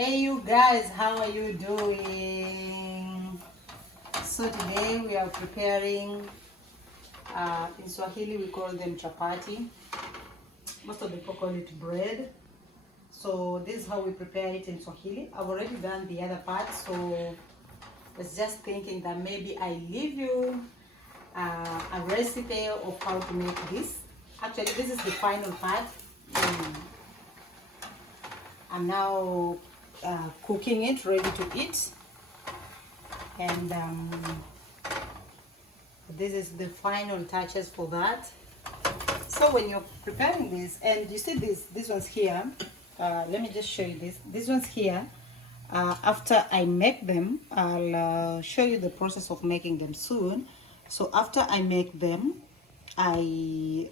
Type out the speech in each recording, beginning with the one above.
Hey you guys, how are you doing? So today we are preparing, in Swahili we call them chapati. Most of the people call it bread. So this is how we prepare it in Swahili. I've already done the other part, so I was just thinking that maybe I leave you a recipe of how to make this. Actually, this is the final part. I'm now cooking it, ready to eat. And this is the final touches for that. So when you're preparing this, and you see these ones here, let me just show you this. These ones here, after I make them, I'll show you the process of making them soon. So after I make them, I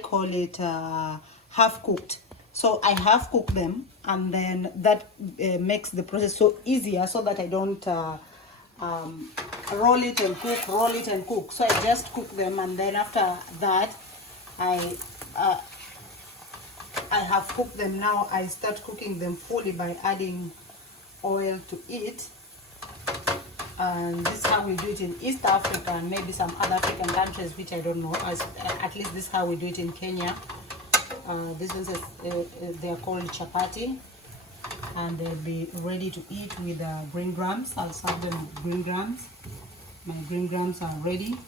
call it half cooked. So I half cook them, and then that makes the process so easier, so that I don't roll it and cook. So I just cook them, and then after that I have cooked them. Now I start cooking them fully by adding oil to it. And this is how we do it in East Africa and maybe some other African countries, which I don't know. At least this is how we do it in Kenya. This ones they are called chapati, and they'll be ready to eat with green grams. I'll serve them with green grams. My green grams are ready.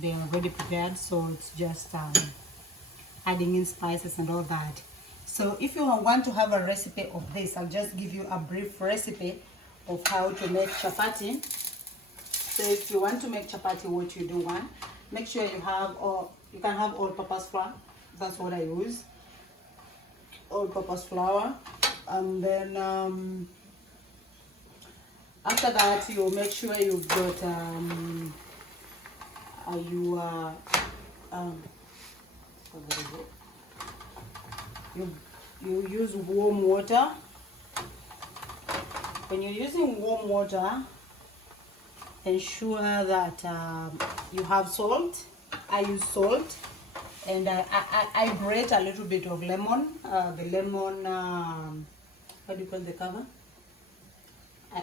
They are already prepared, so it's just adding in spices and all that. So if you want to have a recipe of this, I'll just give you a brief recipe of how to make chapati. So if you want to make chapati, what you do, one, make sure you have, or you can have all-purpose flour. That's what I use, all-purpose flour. And then after that, you make sure you've got you use warm water. When you're using warm water, ensure that you have salt. I use salt, and I grate a little bit of lemon. The lemon, what do you call the cover?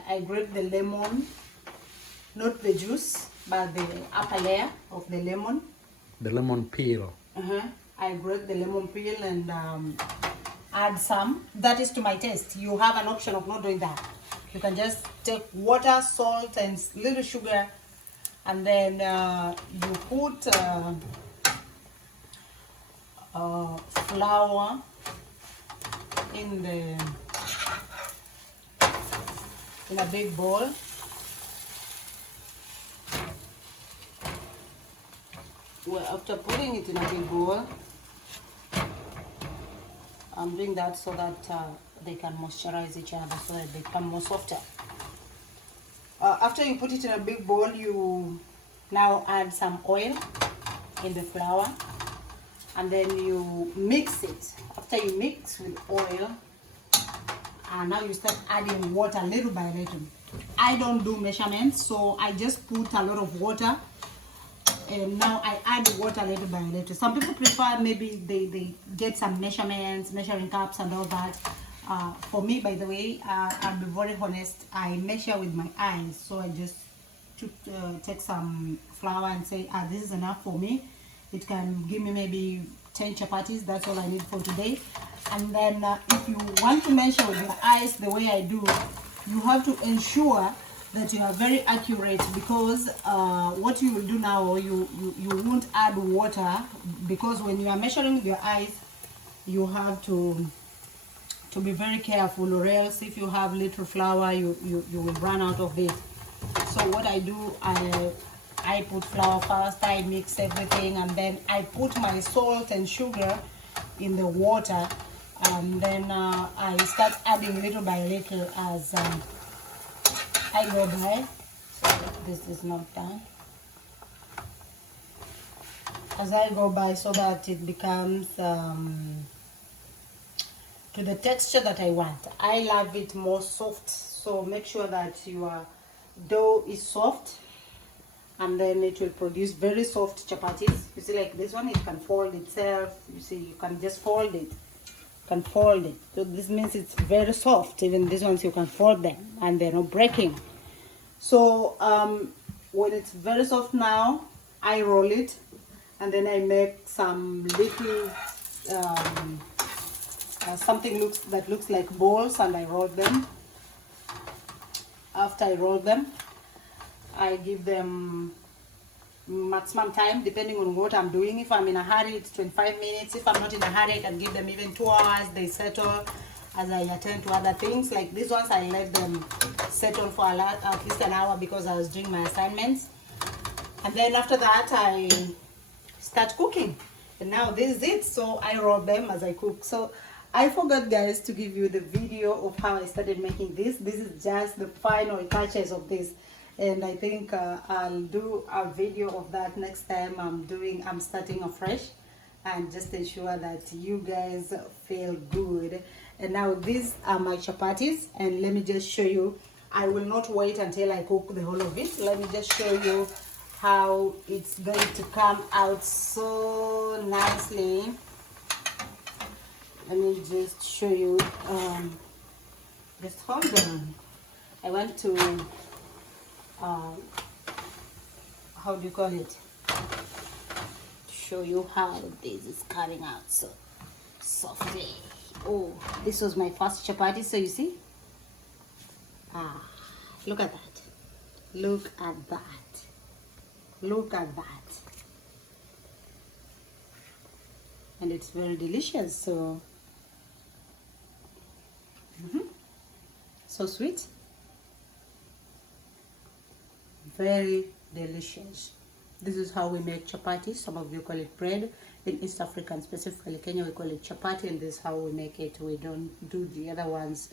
I grate the lemon, not the juice, but the upper layer of the lemon. The lemon peel. I grate the lemon peel and add some. That is to my taste. You have an option of not doing that. You can just take water, salt, and little sugar, and then you put flour in a big bowl. Well, after putting it in a big bowl, I'm doing that so that they can moisturize each other, so that they become more softer. After you put it in a big bowl, you now add some oil in the flour, and then you mix it. After you mix with oil, and now you start adding water little by little. I don't do measurements, so I just put a lot of water, and now I add water little by little. Some people prefer, maybe they get some measurements, measuring cups and all that. For me, by the way, I'll be very honest, I measure with my eyes. So I just take some flour and say, this is enough for me. It can give me maybe 10 chapatis. That's all I need for today. And then if you want to measure with your eyes the way I do, you have to ensure that you are very accurate, because what you will do now, you won't add water, because when you are measuring with your eyes, you have to be very careful, or else if you have little flour, you will run out of it. So what I do, I put flour first, I mix everything, and then I put my salt and sugar in the water, and then I start adding little by little as I go by. So this is not done. As I go by, so that it becomes to the texture that I want. I love it more soft, so make sure that your dough is soft, and then it will produce very soft chapatis. You see, like this one, it can fold itself. You see, you can just fold it. You can fold it. So this means it's very soft. Even these ones you can fold them and they're not breaking. So when it's very soft now, I roll it and then I make some little something that looks like balls, and I roll them. After I roll them, I give them maximum time depending on what I'm doing. If I'm in a hurry, it's 25 minutes. If I'm not in a hurry, I can give them even 2 hours. They settle as I attend to other things. Like these ones, I let them settle for at least an hour because I was doing my assignments. And then after that, I start cooking. And now this is it. So I roll them as I cook. So I forgot, guys, to give you the video of how I started making this. This is just the final touches of this. And I think I'll do a video of that next time I'm starting afresh, and just ensure that you guys feel good. And now these are my chapatis, and let me just show you. I will not wait until I cook the whole of it. Let me just show you how it's going to come out so nicely. Let me just show you. Just hold on. I want to how do you call it, show you how this is coming out so softly. Oh, this was my first chapati. So you see, look at that, look at that, look at that, and it's very delicious. So so sweet, very delicious. This is how we make chapati. Some of you call it bread. In East Africa, and specifically Kenya, we call it chapati, and this is how we make it. We don't do the other ones.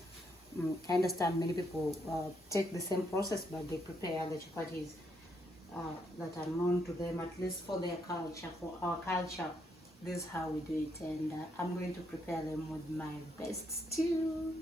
I understand many people take the same process, but they prepare the chapatis that are known to them, at least for their culture. For our culture, this is how we do it, and I'm going to prepare them with my best stew.